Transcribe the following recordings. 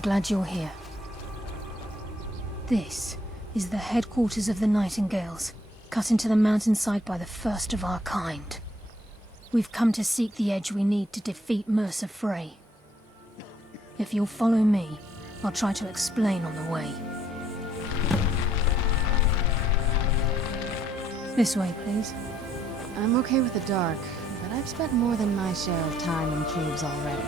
glad you're here. This is the headquarters of the Nightingales, cut into the mountainside by the first of our kind. We've come to seek the edge we need to defeat Mercer Frey. If you'll follow me, I'll try to explain on the way. This way, please. I'm okay with the dark, but I've spent more than my share of time in caves already.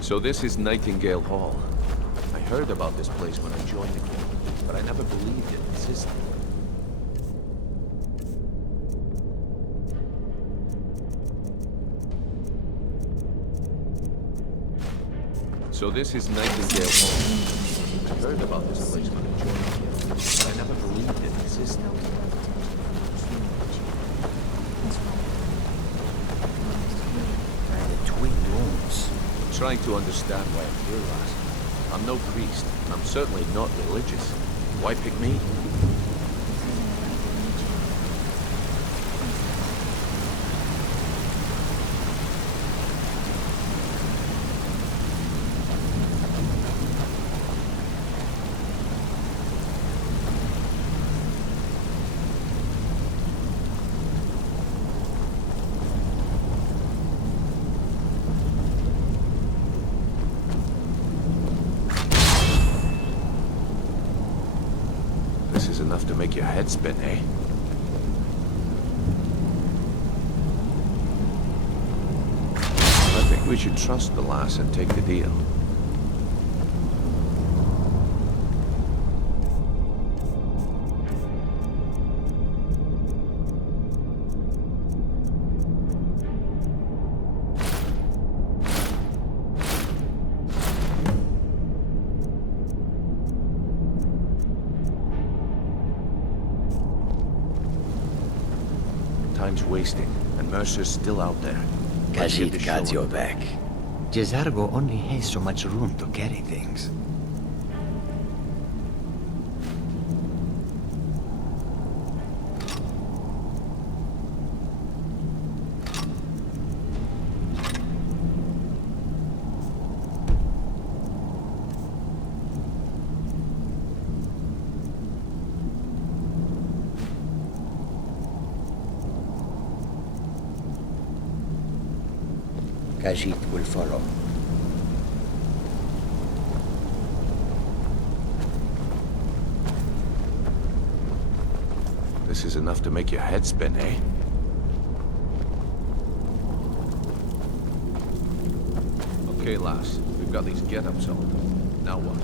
So this is Nightingale Hall. I heard about this place when I joined the guild, but I never believed it existed. So this is Nightingale Hall. I heard about this place when I joined the guild, but I never believed it existed. Twin rooms. Trying to understand why I'm here, lass. I'm no priest, and I'm certainly not religious. Why pick me? Enough to make your head spin, eh? I think we should trust the lass and take the deal. Time's wasting, and Mercer's still out there. Khajiit got your back. Jezargo only has so much room to carry things. Khajiit will follow. This is enough to make your head spin, eh? Okay, lass. We've got these get-ups on. Now what?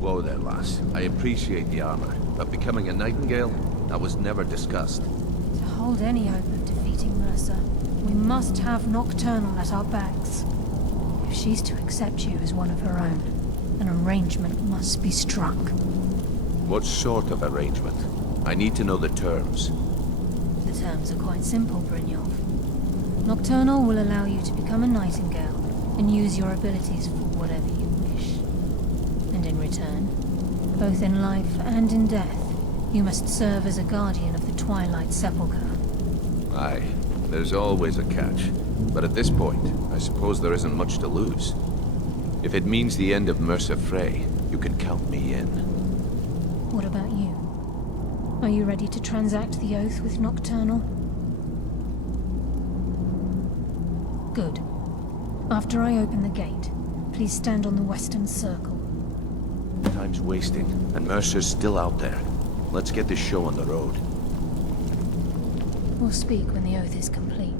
Whoa there, lass. I appreciate the armor, but becoming a Nightingale? That was never discussed. To hold any hope of defeating Mercer, we must have Nocturnal at our backs. If she's to accept you as one of her own, an arrangement must be struck. What sort of arrangement? I need to know the terms. The terms are quite simple, Brynjolf. Nocturnal will allow you to become a Nightingale and use your abilities for whatever you wish. And in return, both in life and in death, you must serve as a guardian of the Twilight Sepulchre. Aye, there's always a catch. But at this point, I suppose there isn't much to lose. If it means the end of Mercer Frey, you can count me in. What about you? Are you ready to transact the oath with Nocturnal? Good. After I open the gate, please stand on the western circle. Time's wasting, and Mercer's still out there. Let's get this show on the road. We'll speak when the oath is complete.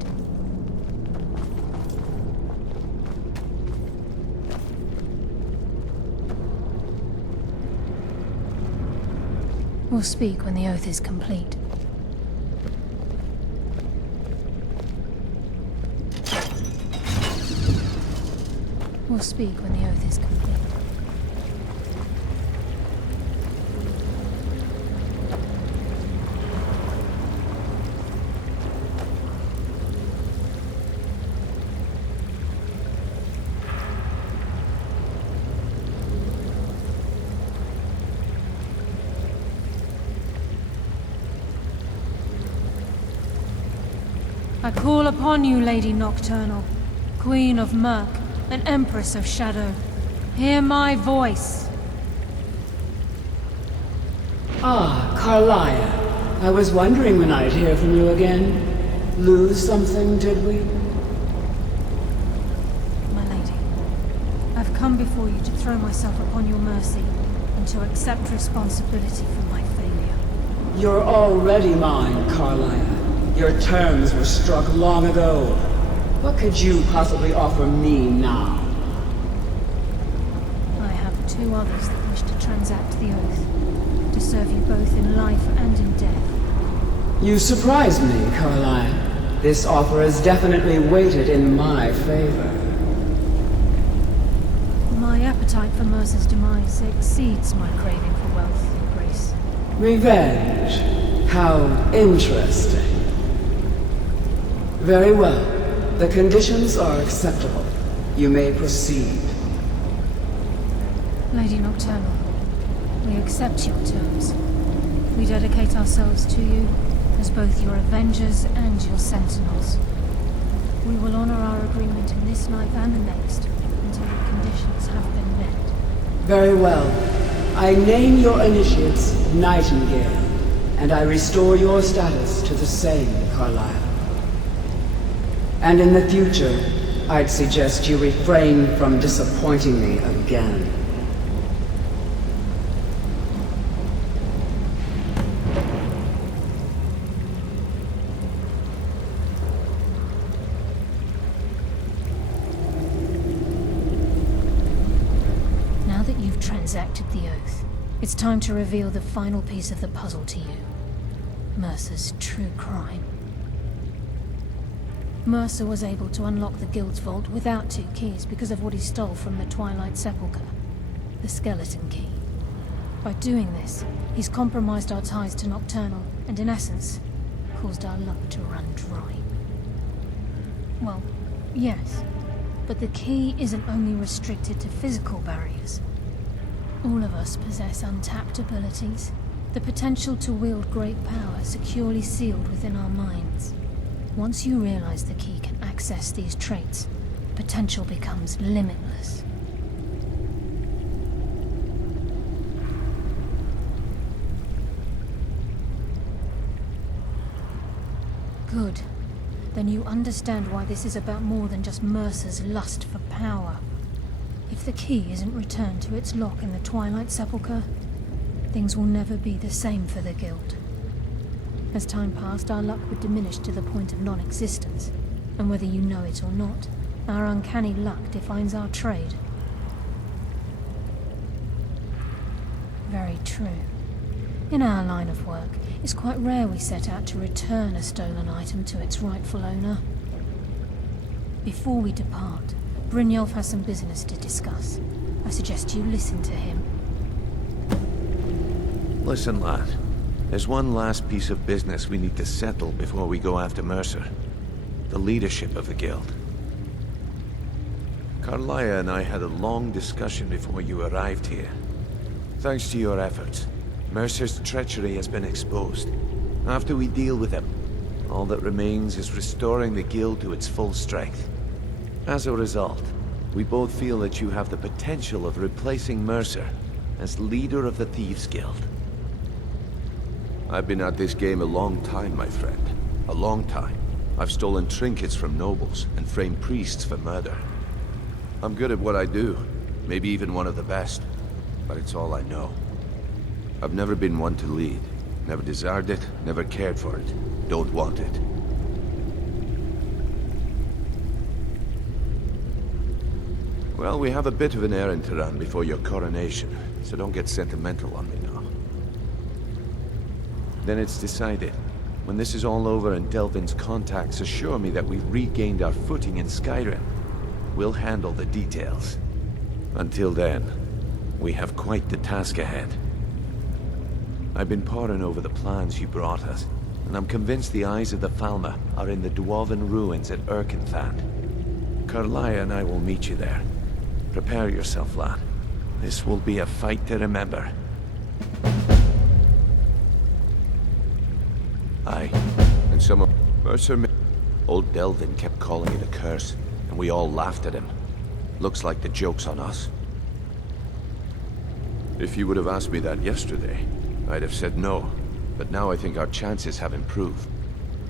We'll speak when the oath is complete. We'll speak when the oath is complete. I call upon you, Lady Nocturnal, Queen of Murk, and Empress of Shadow. Hear my voice. Ah, Carlia. I was wondering when I'd hear from you again. Lose something, did we? My lady, I've come before you to throw myself upon your mercy and to accept responsibility for my failure. You're already mine, Carlia. Your terms were struck long ago. What could you possibly offer me now? I have two others that wish to transact the oath, to serve you both in life and in death. You surprise me, Carlia. This offer is definitely weighted in my favor. My appetite for Mercer's demise exceeds my craving for wealth and grace. Revenge. How interesting. Very well. The conditions are acceptable. You may proceed. Lady Nocturnal, we accept your terms. We dedicate ourselves to you as both your avengers and your sentinels. We will honor our agreement in this life and the next until the conditions have been met. Very well. I name your initiates Nightingale, and I restore your status to the same, Carlisle. And in the future, I'd suggest you refrain from disappointing me again. Now that you've transacted the oath, it's time to reveal the final piece of the puzzle to you. Mercer's true crime. Mercer was able to unlock the Guild's vault without 2 keys because of what he stole from the Twilight Sepulchre, the skeleton key. By doing this, he's compromised our ties to Nocturnal and, in essence, caused our luck to run dry. Well, yes, but the key isn't only restricted to physical barriers. All of us possess untapped abilities, the potential to wield great power securely sealed within our minds. Once you realize the key can access these traits, potential becomes limitless. Good. Then you understand why this is about more than just Mercer's lust for power. If the key isn't returned to its lock in the Twilight Sepulchre, things will never be the same for the Guild. As time passed, our luck would diminish to the point of non-existence, and whether you know it or not, our uncanny luck defines our trade. Very true. In our line of work, it's quite rare we set out to return a stolen item to its rightful owner. Before we depart, Brynjolf has some business to discuss. I suggest you listen to him. Listen, lad. There's one last piece of business we need to settle before we go after Mercer. The leadership of the Guild. Carlia and I had a long discussion before you arrived here. Thanks to your efforts, Mercer's treachery has been exposed. After we deal with him, all that remains is restoring the Guild to its full strength. As a result, we both feel that you have the potential of replacing Mercer as leader of the Thieves' Guild. I've been at this game a long time, my friend. A long time. I've stolen trinkets from nobles and framed priests for murder. I'm good at what I do, maybe even one of the best, but it's all I know. I've never been one to lead. Never desired it, never cared for it. Don't want it. Well, we have a bit of an errand to run before your coronation, so don't get sentimental on me now. Then it's decided. When this is all over and Delvin's contacts assure me that we've regained our footing in Skyrim, we'll handle the details. Until then, we have quite the task ahead. I've been poring over the plans you brought us, and I'm convinced the eyes of the Falmer are in the Dwarven ruins at Erkenthand. Carlia and I will meet you there. Prepare yourself, lad. This will be a fight to remember. Aye, and some of Mercer Old Delvin kept calling it a curse, and we all laughed at him. Looks like the joke's on us. If you would have asked me that yesterday, I'd have said no. But now I think our chances have improved.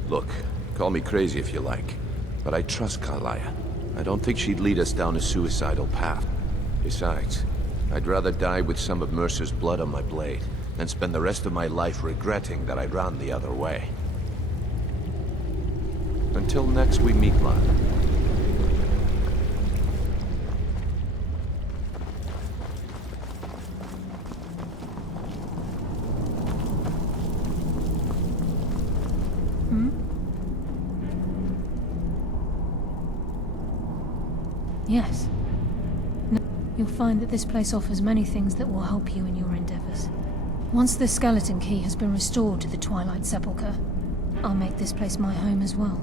Look, call me crazy if you like, but I trust Carlia. I don't think she'd lead us down a suicidal path. Besides, I'd rather die with some of Mercer's blood on my blade than spend the rest of my life regretting that I ran the other way. Until next we meet, lad. Yes. You'll find that this place offers many things that will help you in your endeavors. Once the skeleton key has been restored to the Twilight Sepulchre, I'll make this place my home as well.